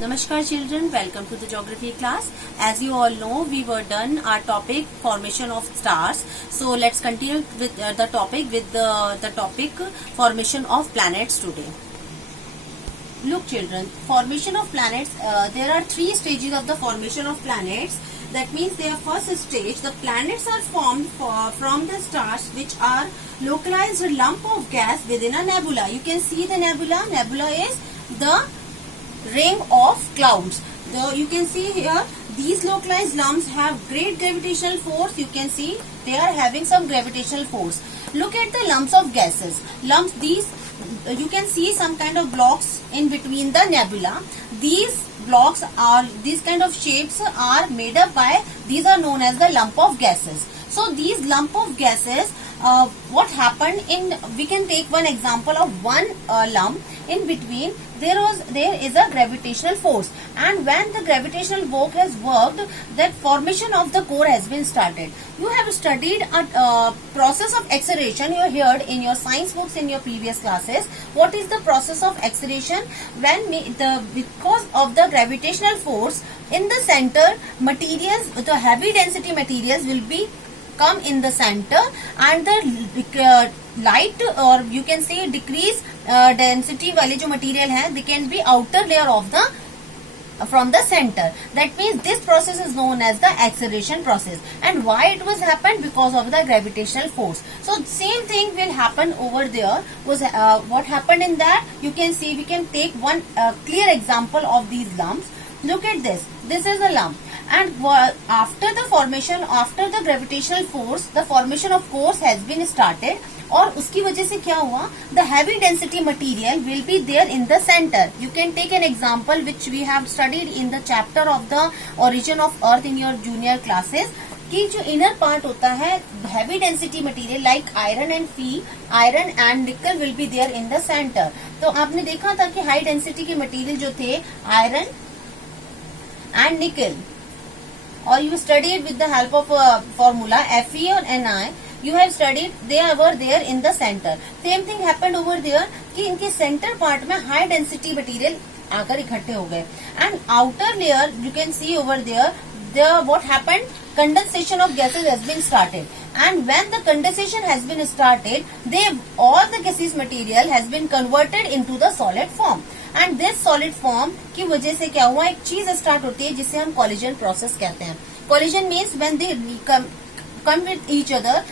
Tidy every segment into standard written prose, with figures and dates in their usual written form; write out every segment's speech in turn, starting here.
Namaskar children, welcome to the geography class. As you all know, we were done our topic formation of stars. So let's continue with the topic formation of planets today. Look children, formation of planets, there are three stages of the formation of planets. That means their first stage, the planets are formed from the stars which are localized lump of gas within a nebula. You can see the nebula. Nebula is the ring of clouds. You can see here these localized lumps have great gravitational force. You can see they are having some gravitational force. Look at the lumps of gases. Lumps, these you can see some kind of blocks in between the nebula. These blocks are, these kind of shapes are made up by, these are known as the lump of gases. So these lump of gases, what happened in, we can take one example of one lump. In between there is a gravitational force, and when the gravitational work has worked, that formation of the core has been started. You have studied a process of acceleration. You heard in your science books in your previous classes. What is the process of acceleration? When because of the gravitational force in the center, materials, the heavy density materials will be come in the center, and the light, or you can say decrease density वाले जो material है, they can be outer layer of the from the center. That means this process is known as the acceleration process. And why it was happened? Because of the gravitational force. So same thing will happen over there. Was what happened in that? You can see, we can take one clear example of these lumps. Look at this. This is a lump. And after the formation, after the gravitational force, the formation of cores has been started. और उसकी वजह से क्या हुआ? The heavy density material will be there in the center. You can take an example which we have studied in the chapter of the origin of Earth in your junior classes. कि जो inner part होता है, heavy density material like iron and Fe, iron and nickel will be there in the center. तो आपने देखा था कि high density के material जो थे iron and nickel, or you studied with the help of a formula Fe or Ni. You have studied, they were there in the center. Same thing happened over there कि इनके center part में high density material आकर इकट्ठे हो गए. And outer layer, you can see over there, what happened? Condensation of gases has been started. And when the condensation has been started, all the gaseous material has been converted into the solid form. And this solid form की वजह से क्या हुआ? एक चीज start होती है जिसे हम collision process कहते हैं. Collision means when they come with each other,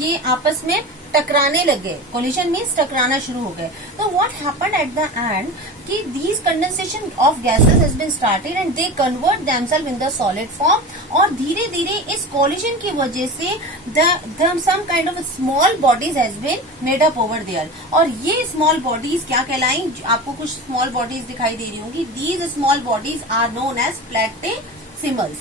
ये आपस में टकराने लगे. Collision means टकराना शुरू हो गए. So what happened at the end कि these condensation of gases has been started and they convert themselves in the solid form. और धीरे धीरे इस collision की वजह से some kind of small bodies has been made up over there. और ये small bodies क्या कहलाई? आपको कुछ small bodies दिखाई दे रही होंगी. These small bodies are known as platesimals.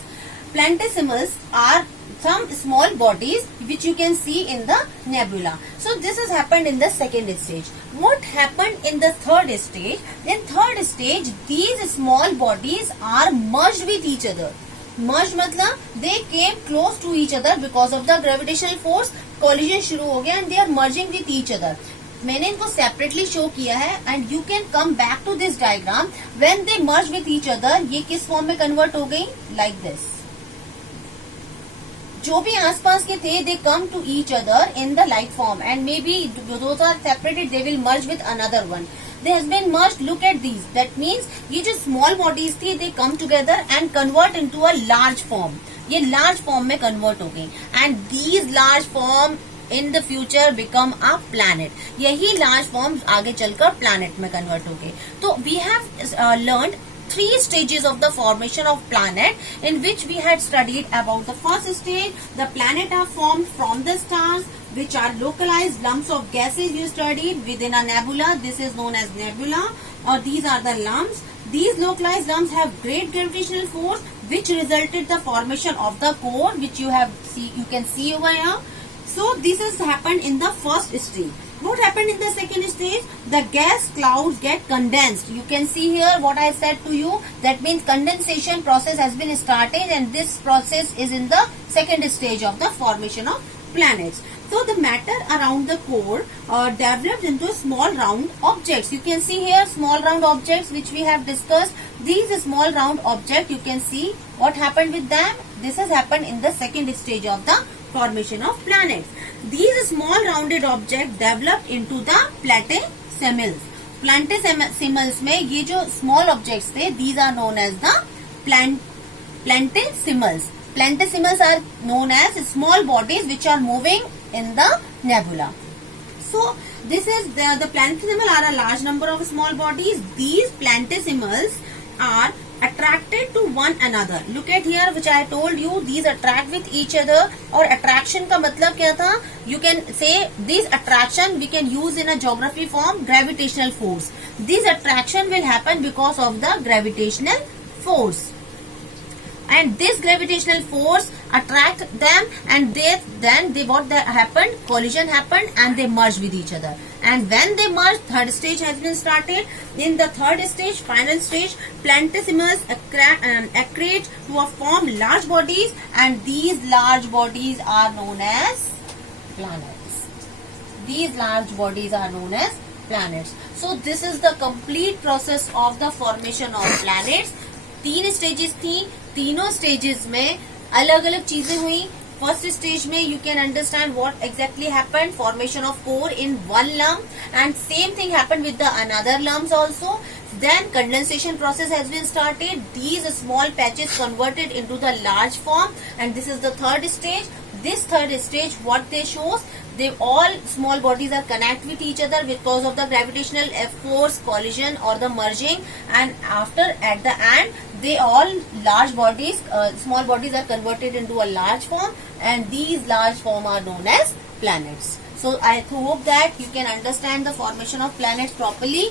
Platesimals are some small bodies which you can see in the nebula. So this has happened in the second stage. What happened in the third stage? In third stage, these small bodies are merged with each other. Merged मतलब they came close to each other because of the gravitational force. Collision शुरू हो गया and they are merging with each other. मैंने इनको separately show किया है and you can come back to this diagram. When they merge with each other, ये किस form में convert हो गई? Like this. जो भी आसपास के थे, they come to each other in the light form, and maybe those are separated, they will merge with another one. They has been merged. Look at these. That means ये जो small bodies थी, they come together and convert into a large form. ये large form में convert हो गई, and these large form in the future become a planet. यही large forms आगे चलकर planet में convert हो गई. तो we have learned three stages of the formation of planet, in which we had studied about the first stage. The planet are formed from the stars, which are localized lumps of gases. You studied within a nebula. This is known as nebula, or these are the lumps. These localized lumps have great gravitational force, which resulted the formation of the core, which you can see over here. So this has happened in the first stage. What happened in the second stage? The gas clouds get condensed. You can see here what I said to you. That means condensation process has been started, and this process is in the second stage of the formation of planets. So the matter around the core developed into small round objects. You can see here small round objects which we have discussed. These small round objects, you can see what happened with them. This has happened in the second stage of the formation of planets. These small rounded objects developed into the platesimals. Platesimals में ये जो small objects थे, these are known as the platesimals. Platesimals are known as small bodies which are moving in the nebula. So this is the platesimals are a large number of small bodies. These platesimals are attracted to one another. Look at here which I told you, these attract with each other. और attraction का मतलब क्या था? You can say this attraction we can use in a geography form gravitational force. This attraction will happen because of the gravitational force. And this gravitational force attract them, and then what happened? Collision happened, and they merged with each other. And when they merged, third stage has been started. In the third stage, final stage, platesimals accrete to form large bodies, and these large bodies are known as planets. These large bodies are known as planets. So this is the complete process of the formation of planets. 3 stages थी, तीनों stages में अलग अलग चीजें हुई. First stage में you can understand what exactly happened, formation of core in one lump, and same thing happened with the another lumps also. Then condensation process has been started. These small patches converted into the large form, and this is the third stage. This third stage, what they shows, they all small bodies are connect with each other because of the gravitational force, collision or the merging, and after at the end they all large bodies, small bodies are converted into a large form, and these large form are known as planets. So I hope that you can understand the formation of planets properly,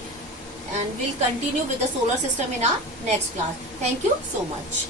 and we'll continue with the solar system in our next class. Thank you so much.